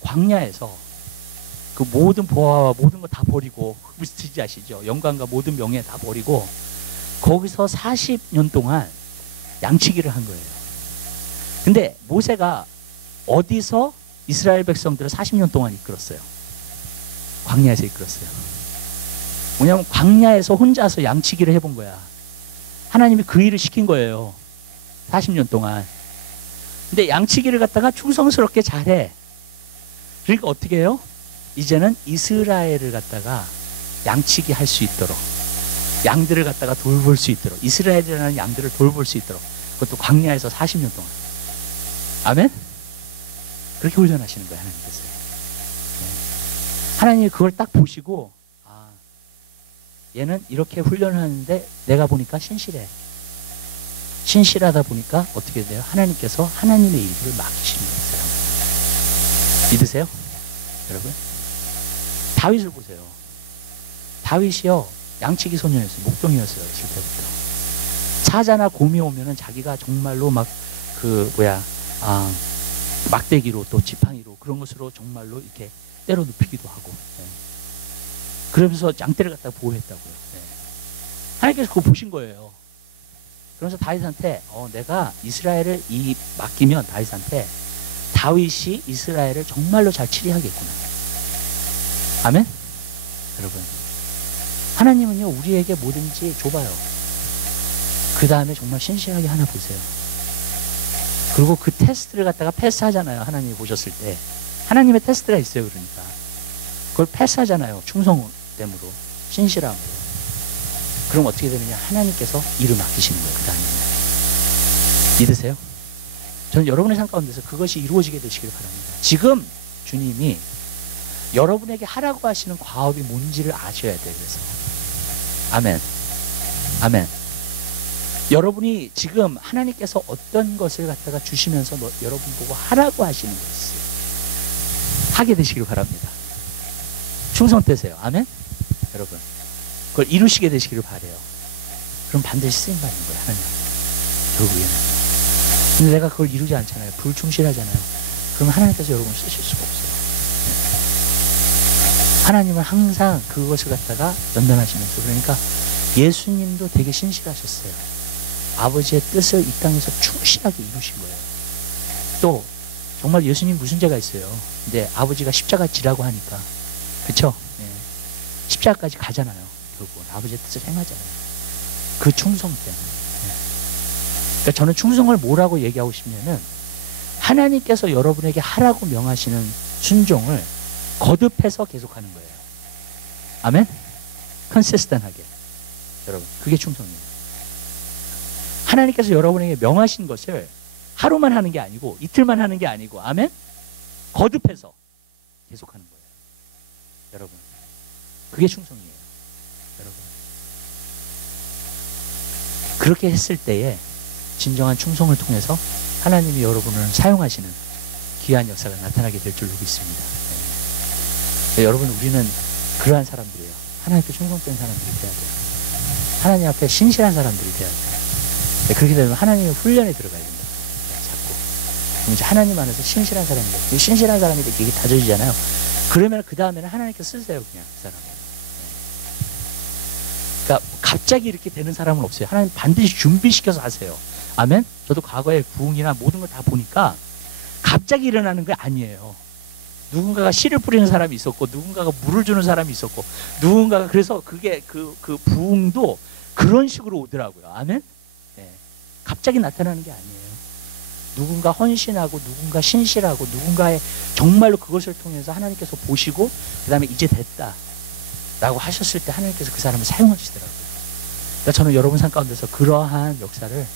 광야에서 그 모든 보화와 모든 거 다 버리고, 무슨 아시죠? 영광과 모든 명예 다 버리고 거기서 40년 동안 양치기를 한 거예요. 근데 모세가 어디서 이스라엘 백성들을 40년 동안 이끌었어요? 광야에서 이끌었어요. 뭐냐면 광야에서 혼자서 양치기를 해본 거야. 하나님이 그 일을 시킨 거예요. 40년 동안. 근데 양치기를 갖다가 충성스럽게 잘해. 그러니까 어떻게 해요? 이제는 이스라엘을 갖다가 양치기 할 수 있도록, 양들을 갖다가 돌볼 수 있도록, 이스라엘이라는 양들을 돌볼 수 있도록, 그것도 광야에서 40년 동안. 아멘? 그렇게 훈련하시는 거예요, 하나님께서. 네. 하나님이 그걸 딱 보시고, 얘는 이렇게 훈련을 하는데 내가 보니까 신실해. 신실하다 보니까 어떻게 돼요? 하나님께서 하나님의 일을 맡기십니다. 믿으세요? 여러분? 다윗을 보세요. 다윗이요, 양치기 소년이었어요. 목동이었어요. 어렸을 때부터. 사자나 곰이 오면은 자기가 정말로 막 막대기로 또 지팡이로 그런 것으로 정말로 이렇게 때려 눕히기도 하고 그러면서 양떼를 갖다가 보호했다고요. 하나님께서 그거 보신 거예요. 그러면서 다윗한테 내가 이스라엘을 맡기면 다윗이 이스라엘을 정말로 잘 치리하겠구나. 아멘? 여러분, 하나님은요 우리에게 뭐든지 줘봐요. 그 다음에 정말 신실하게 하나 보세요. 그리고 그 테스트를 갖다가 패스하잖아요. 하나님이 보셨을 때 하나님의 테스트가 있어요. 그러니까 그걸 패스하잖아요. 충성됨으로, 신실함으로. 그럼 어떻게 되느냐? 하나님께서 일을 맡기시는 거예요. 그 다음에 믿으세요? 저는 여러분의 삶 가운데서 그것이 이루어지게 되시길 바랍니다. 지금 주님이 여러분에게 하라고 하시는 과업이 뭔지를 아셔야 돼요. 그래서 아멘, 아멘. 여러분이 지금 하나님께서 어떤 것을 갖다가 주시면서 여러분 보고 하라고 하시는 것을 하게 되시길 바랍니다. 충성되세요. 아멘. 여러분 그걸 이루시게 되시기를 바라요. 그럼 반드시 쓰임 받는 거예요. 하나님 결국에는. 근데 내가 그걸 이루지 않잖아요. 불충실하잖아요. 그럼 하나님께서 여러분을 쓰실 수가 없어요. 하나님은 항상 그것을 갖다가 연단하시면서, 그러니까 예수님도 되게 신실하셨어요. 아버지의 뜻을 이 땅에서 충실하게 이루신 거예요. 또 정말 예수님 무슨 죄가 있어요. 근데 아버지가 십자가 지라고 하니까, 그쵸? 십자가까지 가잖아요. 결국은 아버지의 뜻을 행하잖아요. 그 충성 때문에. 그러니까 저는 충성을 뭐라고 얘기하고 싶냐면, 하나님께서 여러분에게 하라고 명하시는 순종을 거듭해서 계속하는 거예요. 아멘? 컨시스턴하게. 여러분, 그게 충성이에요. 하나님께서 여러분에게 명하신 것을 하루만 하는 게 아니고 이틀만 하는 게 아니고, 아멘? 거듭해서 계속하는 거예요. 여러분, 그게 충성이에요. 여러분, 그렇게 했을 때에 진정한 충성을 통해서 하나님이 여러분을 사용하시는 귀한 역사가 나타나게 될 줄로 믿습니다. 여러분, 우리는 그러한 사람들이에요. 하나님께 충성된 사람들이 돼야 돼요. 하나님 앞에 신실한 사람들이 돼야 돼요. 그렇게 되면 하나님의 훈련에 들어가야 된다. 자꾸. 그럼 이제 하나님 안에서 신실한 사람들, 신실한 사람이 이게 다져지잖아요. 그러면 그 다음에는 하나님께서 쓰세요. 그냥 그 사람을. 그러니까 갑자기 이렇게 되는 사람은 없어요. 하나님 반드시 준비시켜서 하세요. 아멘? 저도 과거에 부흥이나 모든 걸 다 보니까 갑자기 일어나는 게 아니에요. 누군가가 씨를 뿌리는 사람이 있었고, 누군가가 물을 주는 사람이 있었고, 누군가가, 그래서 그게 그 부흥도 그런 식으로 오더라고요. 아멘? 네. 갑자기 나타나는 게 아니에요. 누군가 헌신하고, 누군가 신실하고, 누군가의 정말로 그것을 통해서 하나님께서 보시고, 그 다음에 이제 됐다 라고 하셨을 때 하나님께서 그 사람을 사용하시더라고요. 그러니까 저는 여러분 삶 가운데서 그러한 역사를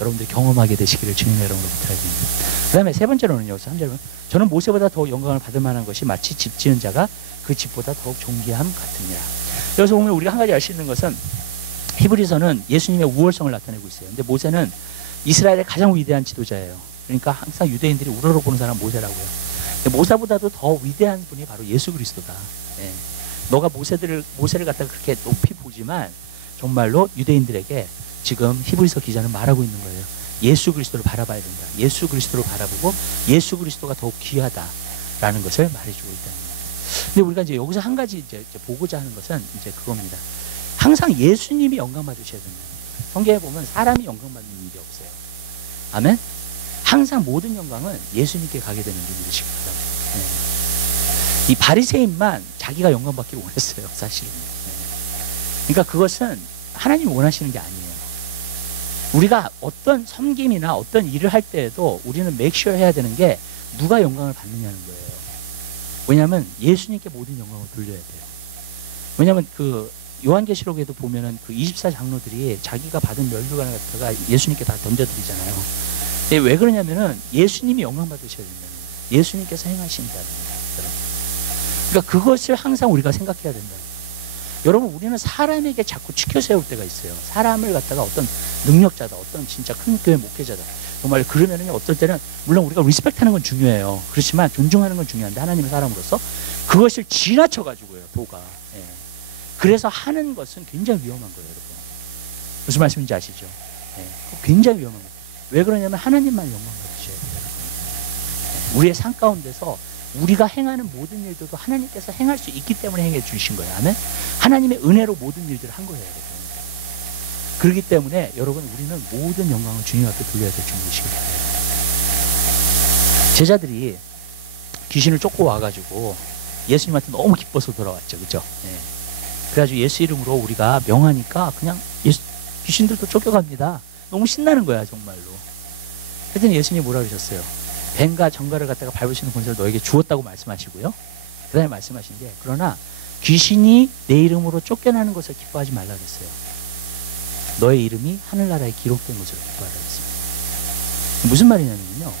여러분들이 경험하게 되시기를 주님의 이름으로 부탁드립니다. 그 다음에 세 번째로는요, 3절은 저는 모세보다 더욱 영광을 받을 만한 것이 마치 집 지은 자가 그 집보다 더욱 존귀함 같으니라. 여기서 보면 우리가 한 가지 알 수 있는 것은, 히브리서는 예수님의 우월성을 나타내고 있어요. 근데 모세는 이스라엘의 가장 위대한 지도자예요. 그러니까 항상 유대인들이 우러러 보는 사람은 모세라고요. 근데 모세보다도 더 위대한 분이 바로 예수 그리스도다. 예. 너가 모세를 갖다가 그렇게 높이 보지만 정말로 유대인들에게 지금 히브리서 기자는 말하고 있는 거예요. 예수 그리스도를 바라봐야 된다. 예수 그리스도를 바라보고 예수 그리스도가 더욱 귀하다라는 것을 말해주고 있다는 거예요. 근데 우리가 이제 여기서 한 가지 이제 보고자 하는 것은 이제 그겁니다. 항상 예수님이 영광 받으셔야 된다는 거예요. 성경에 보면 사람이 영광 받는 일이 없어요. 아멘? 항상 모든 영광은 예수님께 가게 되는 줄 믿으시기 바랍니다. 네. 이 바리새인만 자기가 영광 받기를 원했어요, 사실은. 네. 그러니까 그것은 하나님이 원하시는 게 아니에요. 우리가 어떤 섬김이나 어떤 일을 할 때에도 우리는 make sure 해야 되는 게 누가 영광을 받느냐는 거예요. 왜냐하면 예수님께 모든 영광을 돌려야 돼요. 왜냐하면 그 요한계시록에도 보면은 그 24장로들이 자기가 받은 면류관을 갖다가 예수님께 다 던져드리잖아요. 근데 왜 그러냐면은 예수님이 영광 받으셔야 된다는 거예요. 예수님께서 행하신다는 거예요. 그러니까 그것을 항상 우리가 생각해야 된다는 거예요. 여러분, 우리는 사람에게 자꾸 치켜 세울 때가 있어요. 사람을 갖다가 어떤 능력자다, 어떤 진짜 큰 교회 목회자다, 정말 그러면은 어떨 때는 물론 우리가 리스펙트하는 건 중요해요. 그렇지만 존중하는 건 중요한데 하나님의 사람으로서 그것을 지나쳐가지고요, 도가. 예. 그래서 하는 것은 굉장히 위험한 거예요, 여러분. 무슨 말씀인지 아시죠? 예. 굉장히 위험한 거예요. 왜 그러냐면 하나님만 영광 받으셔야 돼요. 예. 우리의 삶 가운데서 우리가 행하는 모든 일들도 하나님께서 행할 수 있기 때문에 행해 주신 거예요. 아멘. 하나님의 은혜로 모든 일들을 한 거예요, 여러분. 그렇기 때문에 여러분, 우리는 모든 영광을 주님 앞에 돌려야 될 줄 모시기 바랍니다. 제자들이 귀신을 쫓고 와가지고 예수님한테 너무 기뻐서 돌아왔죠, 그죠? 네. 그래가지고 예수 이름으로 우리가 명하니까 그냥 귀신들도 쫓겨갑니다. 너무 신나는 거야, 정말로. 그랬더니 예수님이 뭐라 그러셨어요? 뱀과 정갈을 갖다가 밟을 수 있는 권세를 너에게 주었다고 말씀하시고요. 그 다음에 말씀하신 게, 그러나 귀신이 내 이름으로 쫓겨나는 것을 기뻐하지 말라 그랬어요. 너의 이름이 하늘나라에 기록된 것으로 기뻐하라 그랬습니다. 무슨 말이냐면요,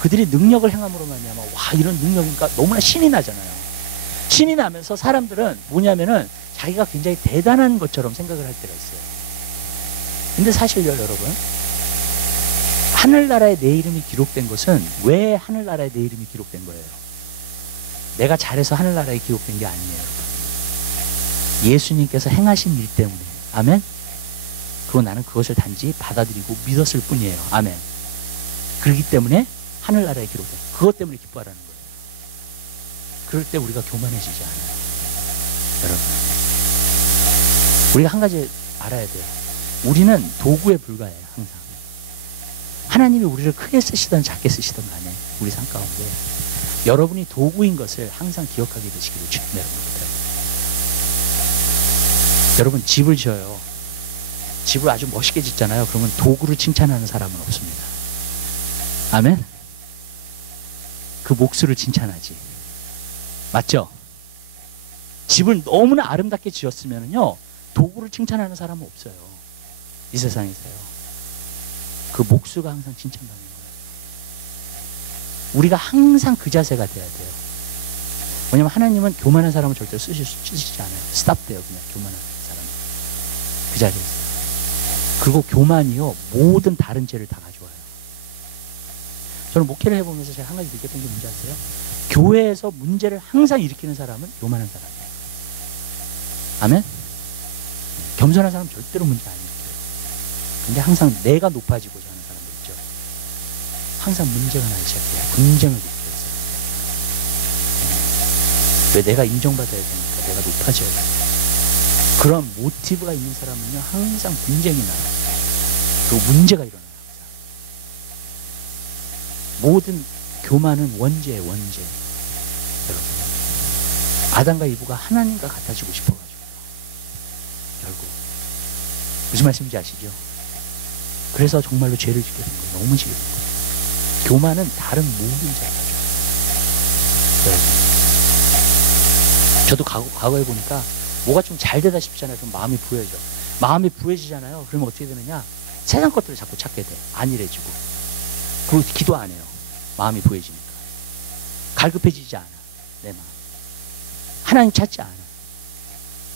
그들이 능력을 행함으로 말미암아 와, 이런 능력이니까 너무나 신이 나잖아요. 신이 나면서 사람들은 뭐냐면은 자기가 굉장히 대단한 것처럼 생각을 할 때가 있어요. 근데 사실요, 여러분, 하늘나라에 내 이름이 기록된 것은 왜 하늘나라에 내 이름이 기록된 거예요? 내가 잘해서 하늘나라에 기록된 게 아니에요, 여러분. 예수님께서 행하신 일 때문에. 아멘. 그리고 나는 그것을 단지 받아들이고 믿었을 뿐이에요. 아멘. 그렇기 때문에 하늘나라에 기록된, 그것 때문에 기뻐하라는 거예요. 그럴 때 우리가 교만해지지 않아요, 여러분. 우리가 한 가지 알아야 돼요. 우리는 도구에 불과해요, 항상. 하나님이 우리를 크게 쓰시든 작게 쓰시든 간에 우리 삶 가운데 여러분이 도구인 것을 항상 기억하게 되시기를 주님 여러분 부탁드립니다. 여러분, 집을 지어요. 집을 아주 멋있게 짓잖아요. 그러면 도구를 칭찬하는 사람은 없습니다. 아멘? 그 목수를 칭찬하지. 맞죠? 집을 너무나 아름답게 지었으면요, 도구를 칭찬하는 사람은 없어요, 이 세상에서요. 그 목수가 항상 칭찬받는 거예요. 우리가 항상 그 자세가 돼야 돼요. 왜냐면 하나님은 교만한 사람을 절대 쓰시지 않아요. 스탑돼요, 그냥 교만한 사람은. 그 자리에서. 그리고 교만이요, 모든 다른 죄를 다 가져와요. 저는 목회를 해보면서 제가 한 가지 느꼈던 게 뭔지 아세요? 교회에서 문제를 항상 일으키는 사람은 교만한 사람이에요. 아멘? 겸손한 사람은 절대로 문제 안 일으켜요. 근데 항상 내가 높아지고자 하는 사람들 있죠. 항상 문제가 나기 시작해요. 분쟁을 일으켜요. 왜? 내가 인정받아야 되니까, 내가 높아져야 되니까. 그런 모티브가 있는 사람은요, 항상 분쟁이 나요. 그리고 문제가 일어나요, 항상. 모든 교만은 원죄예요, 원죄. 여러분, 아담과 이브가 하나님과 같아지고 싶어가지고 결국 무슨 말씀인지 아시죠? 그래서 정말로 죄를 짓게 된 거예요. 너무 지게 된 거예요. 교만은 다른 모든 죄를 가져요. 여러분, 저도 과거에 보니까 뭐가 좀 잘 되다 싶잖아요. 그럼 마음이 부해져. 마음이 부해지잖아요. 그러면 어떻게 되느냐? 세상 것들을 자꾸 찾게 돼. 안일해지고. 그리고 기도 안 해요. 마음이 부해지니까. 갈급해지지 않아, 내 마음. 하나님 찾지 않아.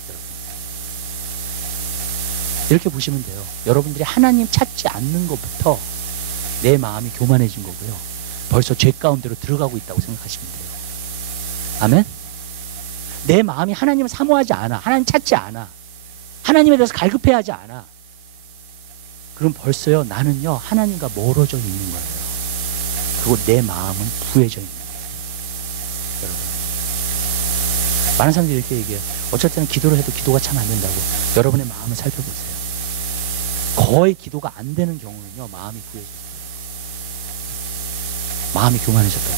여러분, 이렇게 보시면 돼요. 여러분들이 하나님 찾지 않는 것부터 내 마음이 교만해진 거고요. 벌써 죄 가운데로 들어가고 있다고 생각하시면 돼요. 아멘? 내 마음이 하나님을 사모하지 않아. 하나님 찾지 않아. 하나님에 대해서 갈급해하지 않아. 그럼 벌써요, 나는요, 하나님과 멀어져 있는 거예요. 그리고 내 마음은 부해져 있는 거예요. 여러분, 많은 사람들이 이렇게 얘기해요. 어쩔 때는 기도를 해도 기도가 참 안 된다고. 여러분의 마음을 살펴보세요. 거의 기도가 안 되는 경우는요, 마음이 부해졌어요. 마음이 교만해졌다.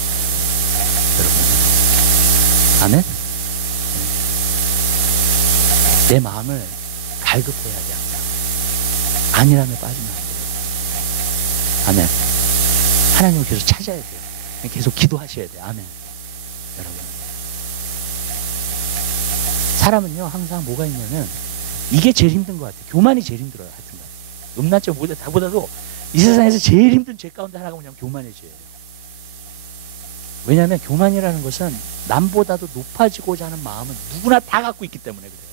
여러분, 아멘? 내 마음을 갈급해야 돼, 항상. 안일함에 빠지면 안 돼요. 아멘. 하나님을 계속 찾아야 돼요. 계속 기도하셔야 돼요. 아멘. 여러분, 사람은요, 항상 뭐가 있냐면 이게 제일 힘든 것 같아요. 교만이 제일 힘들어요. 하여튼간 음란죄 다보다도 이 세상에서 제일 힘든 죄 가운데 하나가 뭐냐면 교만의 죄예요. 왜냐하면 교만이라는 것은 남보다도 높아지고자 하는 마음은 누구나 다 갖고 있기 때문에 그래요.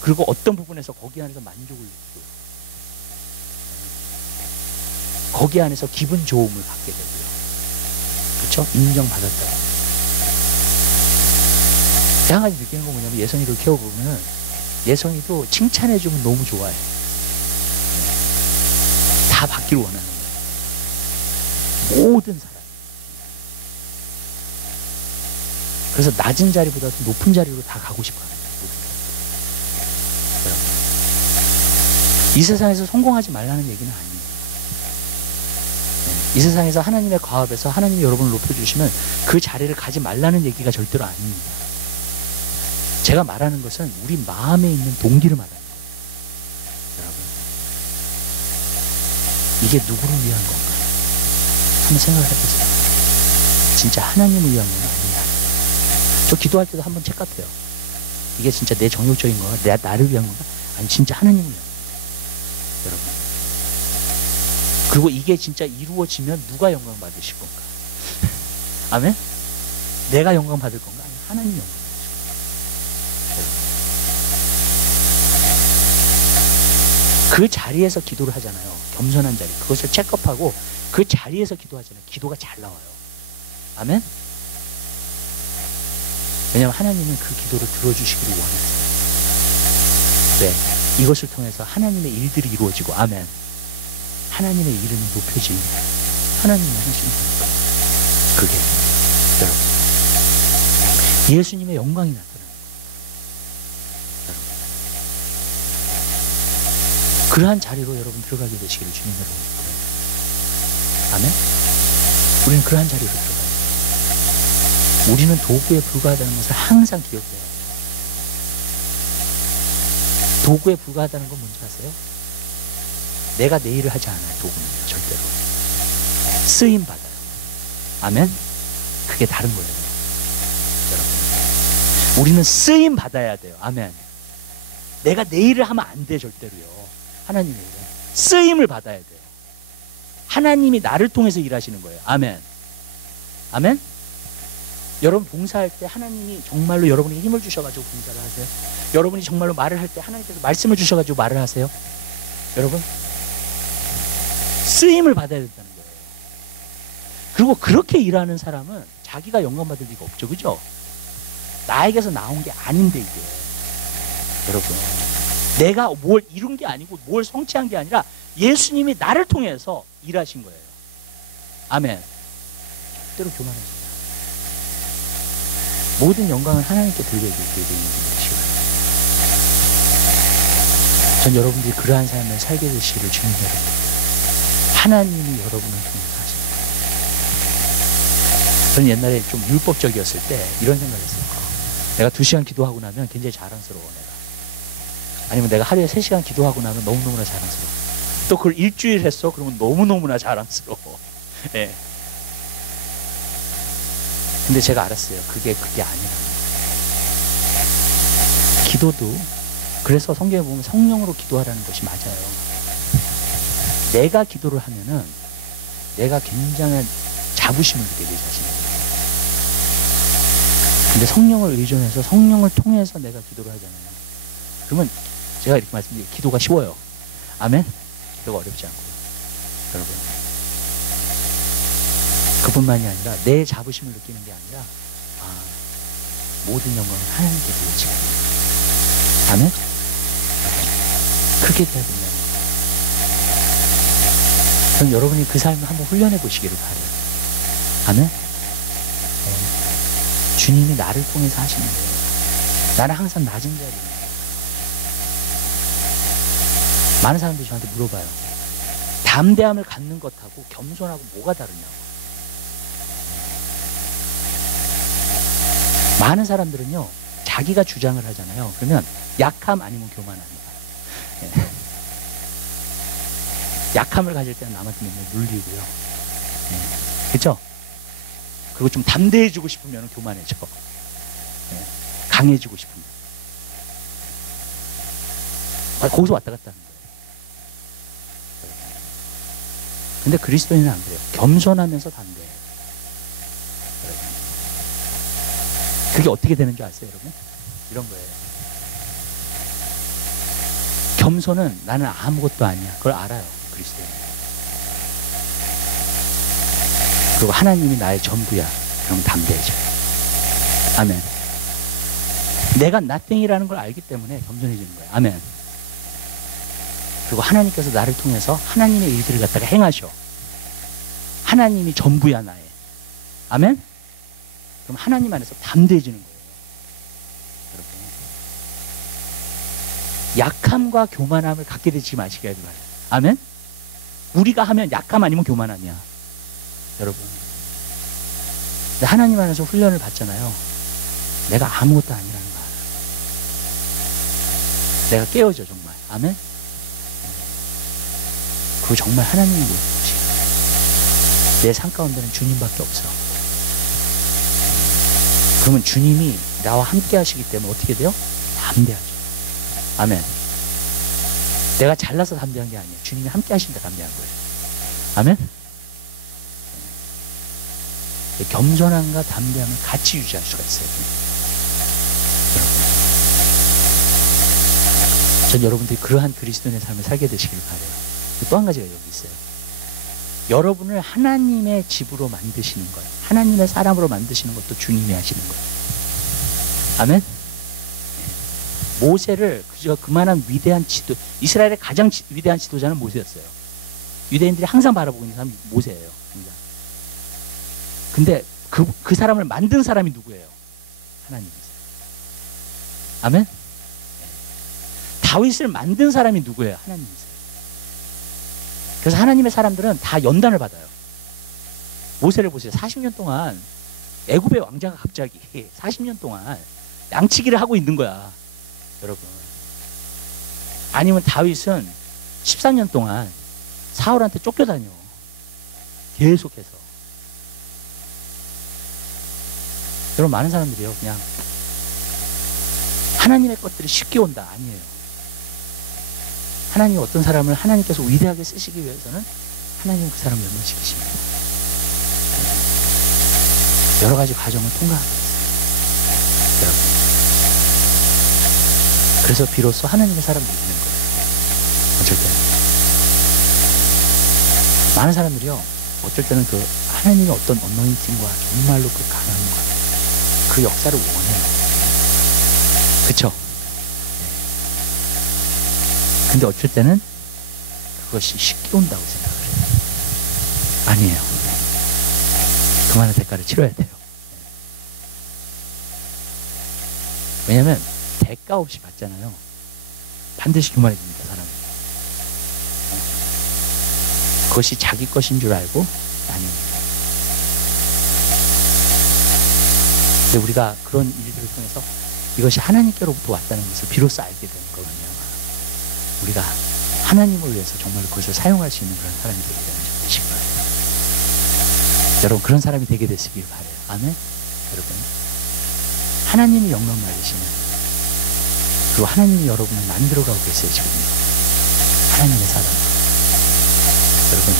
그리고 어떤 부분에서 거기 안에서 만족을 느끼고, 거기 안에서 기분 좋음을 갖게 되고요. 그렇죠? 인정받았다. 한 가지 느끼는 건 뭐냐면, 예성이를 키워보면 예성이도 칭찬해주면 너무 좋아해. 다 받기를 원하는 거예요. 모든 사람. 그래서 낮은 자리보다도 높은 자리로 다 가고 싶어 합니다. 여러분, 이 세상에서 성공하지 말라는 얘기는 아니에요. 이 세상에서 하나님의 과업에서 하나님이 여러분을 높여주시면 그 자리를 가지 말라는 얘기가 절대로 아닙니다. 제가 말하는 것은 우리 마음에 있는 동기를 말하는 거예요. 여러분, 이게 누구를 위한 건가? 한번 생각을 해보세요. 진짜 하나님을 위한 건 아니냐? 저 기도할 때도 한번 체크해요. 이게 진짜 내 정욕적인 건가? 나를 위한 건가? 아니 진짜 하나님을 위한 건가? 여러분, 그리고 이게 진짜 이루어지면 누가 영광 받으실 건가? 아멘? 내가 영광 받을 건가? 아니 하나님이 영광 받으실 건가? 그 자리에서 기도를 하잖아요. 겸손한 자리. 그것을 체크업하고 그 자리에서 기도하잖아요. 기도가 잘 나와요. 아멘? 왜냐하면 하나님은 그 기도를 들어주시기를 원했어요. 네, 이것을 통해서 하나님의 일들이 이루어지고, 아멘. 하나님의 이름이 높여지고 하나님이 하시는 거니까. 그게 여러분, 예수님의 영광이 나타나는 거예요. 여러분, 그러한 자리로 여러분 들어가게 되시기를 주님 여러분 기도해요. 아멘. 우리는 그러한 자리로 들어가요. 우리는 도구에 불과하다는 것을 항상 기억해야 해요. 도구에 불과하다는 건 뭔지 아세요? 내가 내 일을 하지 않아요. 도구는 절대로 쓰임 받아요. 아멘. 그게 다른 거예요. 여러분, 우리는 쓰임 받아야 돼요. 아멘. 내가 내 일을 하면 안 돼. 절대로요. 하나님의 일은 쓰임을 받아야 돼요. 하나님이 나를 통해서 일하시는 거예요. 아멘. 아멘. 여러분 봉사할 때 하나님이 정말로 여러분이 힘을 주셔가지고 봉사를 하세요. 여러분이 정말로 말을 할 때 하나님께서 말씀을 주셔가지고 말을 하세요. 여러분, 쓰임을 받아야 된다는 거예요. 그리고 그렇게 일하는 사람은 자기가 영광 받을 리가 없죠. 그죠? 나에게서 나온 게 아닌데 이게. 여러분, 내가 뭘 이룬 게 아니고 뭘 성취한 게 아니라 예수님이 나를 통해서 일하신 거예요. 아멘. 절대로 교만하지 마. 모든 영광은 하나님께 돌려드리게 되는 것이고요. 전 여러분들이 그러한 삶을 살게 되시기를 주님 여러분, 하나님이 여러분을 통해서 하십니다. 저는 옛날에 좀 율법적이었을 때 이런 생각을 했어요. 내가 2시간 기도하고 나면 굉장히 자랑스러워 내가. 아니면 내가 하루에 3시간 기도하고 나면 너무너무나 자랑스러워. 또 그걸 일주일 했어? 그러면 너무너무나 자랑스러워. 예. 근데 제가 알았어요. 그게 아니라는 거예요. 기도도, 그래서 성경에 보면 성령으로 기도하라는 것이 맞아요. 내가 기도를 하면은 내가 굉장한 자부심을 느끼게 내 자신에게. 근데 성령을 의존해서 성령을 통해서 내가 기도를 하잖아요. 그러면 제가 이렇게 말씀드려요. 기도가 쉬워요. 아멘? 기도가 어렵지 않고요. 여러분, 그뿐만이 아니라 내 자부심을 느끼는 게 아니라 모든 영광은 하나님께 돌려지고, 아멘? 그렇게 돼야 된다는 거예요. 그럼 여러분이 그 삶을 한번 훈련해 보시기를 바라요. 아멘? 네. 주님이 나를 통해서 하시는 거예요. 나는 항상 낮은 자리예요. 많은 사람들이 저한테 물어봐요. 담대함을 갖는 것하고 겸손하고 뭐가 다르냐고. 많은 사람들은요, 자기가 주장을 하잖아요. 그러면 약함 아니면 교만합니다. 네. 약함을 가질 때는 남한테 맨날 눌리고요. 네. 그렇죠? 그리고 좀 담대해지고 싶으면 교만해져. 네. 강해지고 싶으면. 거기서 왔다 갔다 하는 거예요. 근데 그리스도인은 안 그래요. 겸손하면서 담대해요. 그게 어떻게 되는 줄 아세요, 여러분? 이런 거예요. 겸손은 나는 아무것도 아니야. 그걸 알아요, 그리스도인. 그리고 하나님이 나의 전부야. 그럼 담대해져요. 아멘. 내가 nothing이라는 걸 알기 때문에 겸손해지는 거예요. 아멘. 그리고 하나님께서 나를 통해서 하나님의 일들을 갖다가 행하셔. 하나님이 전부야, 나의. 아멘. 그럼 하나님 안에서 담대해지는 거예요. 여러분, 약함과 교만함을 갖게 되지 마시기 바랍니다. 아멘? 우리가 하면 약함 아니면 교만함이야. 여러분, 근데 하나님 안에서 훈련을 받잖아요. 내가 아무것도 아니라는 거 알아. 내가 깨어져 정말. 아멘? 그거 정말 하나님이 모든 것이야. 내 삶 가운데는 주님밖에 없어. 그러면 주님이 나와 함께 하시기 때문에 어떻게 돼요? 담대하죠. 아멘. 내가 잘나서 담대한 게 아니에요. 주님이 함께 하시니까 담대한 거예요. 아멘. 겸손함과 담대함을 같이 유지할 수가 있어요. 여러분, 전 여러분들이 그러한 그리스도인의 삶을 살게 되시길 바라요. 또 한 가지가 여기 있어요. 여러분을 하나님의 집으로 만드시는 것, 하나님의 사람으로 만드시는 것도 주님이 하시는 거예요. 아멘. 모세를 그만한 위대한 지도, 이스라엘의 가장 위대한 지도자는 모세였어요. 유대인들이 항상 바라보고 있는 사람이 모세예요. 근데 그 사람을 만든 사람이 누구예요? 하나님이세요. 아멘. 다윗을 만든 사람이 누구예요? 하나님이세요. 그래서 하나님의 사람들은 다 연단을 받아요. 모세를 보세요. 40년 동안 애굽의 왕자가 갑자기 40년 동안 양치기를 하고 있는 거야. 여러분. 아니면 다윗은 14년 동안 사울한테 쫓겨다녀. 계속해서. 여러분, 많은 사람들이요, 그냥 하나님의 것들이 쉽게 온다. 아니에요. 하나님 어떤 사람을 하나님께서 위대하게 쓰시기 위해서는 하나님 그 사람을 연단시키십니다. 여러 가지 과정을 통과하게 했어요. 여러분. 그래서 비로소 하나님의 사람들이 있는 거예요. 어쩔 때는. 많은 사람들이요, 어쩔 때는 그 하나님의 어떤 어노인팅과 정말로 그 강함과 그 역사를 원해요. 그쵸? 근데 어쩔 때는 그것이 쉽게 온다고 생각을 해요. 아니에요. 그만한 대가를 치러야 돼요. 왜냐면 대가 없이 받잖아요. 반드시 교만해집니다, 사람은. 그것이 자기 것인 줄 알고 아닙니다. 근데 우리가 그런 일들을 통해서 이것이 하나님께로부터 왔다는 것을 비로소 알게 되는 거거든요. 우리가 하나님을 위해서 정말 그것을 사용할 수 있는 그런 사람이 되게 되는 점 되시기 바라요. 여러분, 그런 사람이 되게 되시길 바라요. 아멘. 여러분, 하나님이 영광 받으시는, 그리고 하나님이 여러분을 만들어가고 계세요. 지금요. 하나님의 사람. 여러분,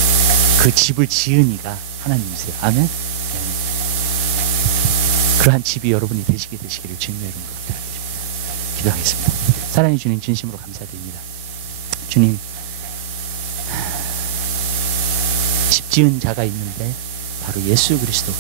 그 집을 지은 이가 하나님이세요. 아멘. 그러한 집이 여러분이 되시기를 주님의 이름으로 부탁드립니다. 기도하겠습니다. 사랑의 주님, 진심으로 감사드립니다. 주님, 집 지은 자가 있는데 바로 예수 그리스도가